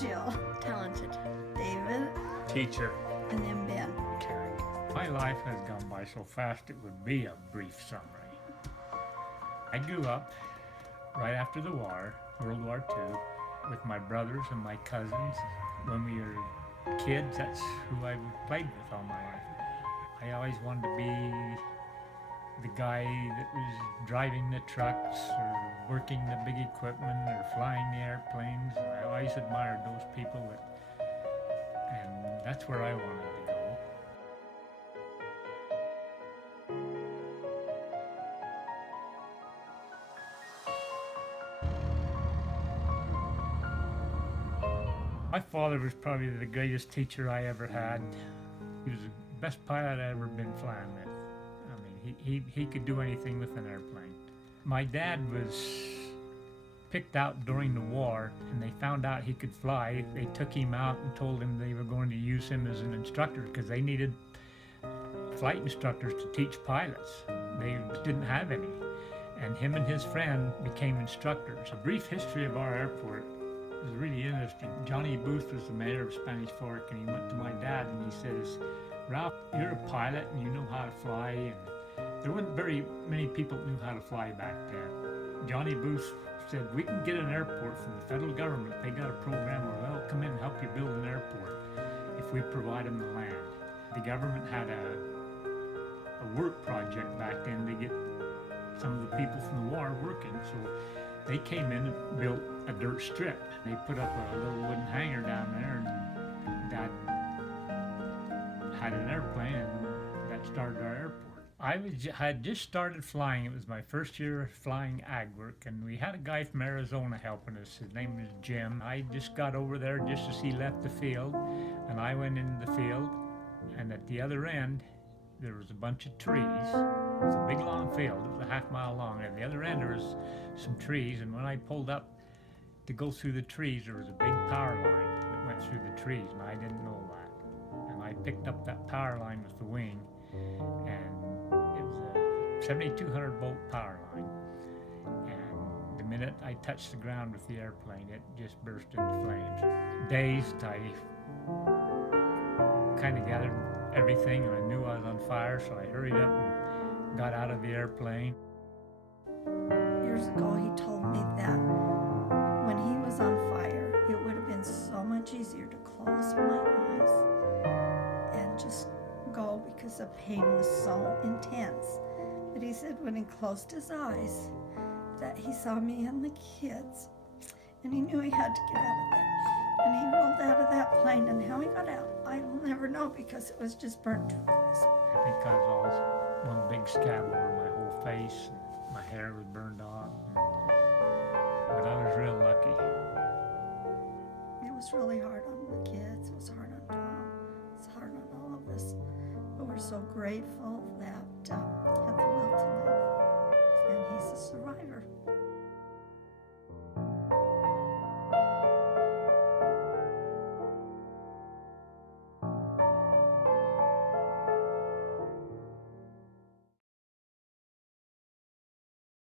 Jill. Talented. David. Teacher. And then Ben. Caring. My life has gone by so fast it would be a brief summary. I grew up right after the war, World War II, with my brothers and my cousins. When we were kids, that's who I played with all my life. I always wanted to be the guy that was driving the trucks or working the big equipment or flying the airplanes. I always admired those people and that's where I wanted to go. My father was probably the greatest teacher I ever had. He was the best pilot I ever been flying with. I mean, he could do anything with an airplane. My dad was picked out during the war, and they found out he could fly. They took him out and told him they were going to use him as an instructor because they needed flight instructors to teach pilots. They didn't have any. And him and his friend became instructors. A brief history of our airport is really interesting. Johnny Booth was the mayor of Spanish Fork, and he went to my dad and he says, "Ralph, you're a pilot and you know how to fly." And there weren't very many people that knew how to fly back then. Johnny Booth said, "We can get an airport from the federal government. They got a program where they'll come in and help you build an airport if we provide them the land." The government had a work project back then to get some of the people from the war working. So they came in and built a dirt strip. They put up a little wooden hangar down there, and Dad had an airplane, and that started our airport. I had just started flying. It was my first year flying ag work, and we had a guy from Arizona helping us. His name was Jim. I just got over there just as he left the field, and I went into the field, and at the other end, there was a bunch of trees. It was a big long field. It was a half-mile long. At the other end, there was some trees, and when I pulled up to go through the trees, there was a big power line that went through the trees, and I didn't know that. And I picked up that power line with the wing, and it was a 7,200 volt power line. And the minute I touched the ground with the airplane, it just burst into flames. Dazed, I kind of gathered everything, and I knew I was on fire, so I hurried up and got out of the airplane. Years ago, he told me that when he was on fire, it would have been so much easier to close my eyes and just go because the pain was so intense. But he said when he closed his eyes that he saw me and the kids, and he knew he had to get out of there. And he rolled out of that plane, and how he got out, I will never know because it was just burnt to a crisp. I think I was all one big scab over my whole face, and my hair was burned off. But I was real lucky. It was really hard on the kids. It was hard on Tom. It was hard on all of us. But we're so grateful that he had the will to live. And he's a survivor.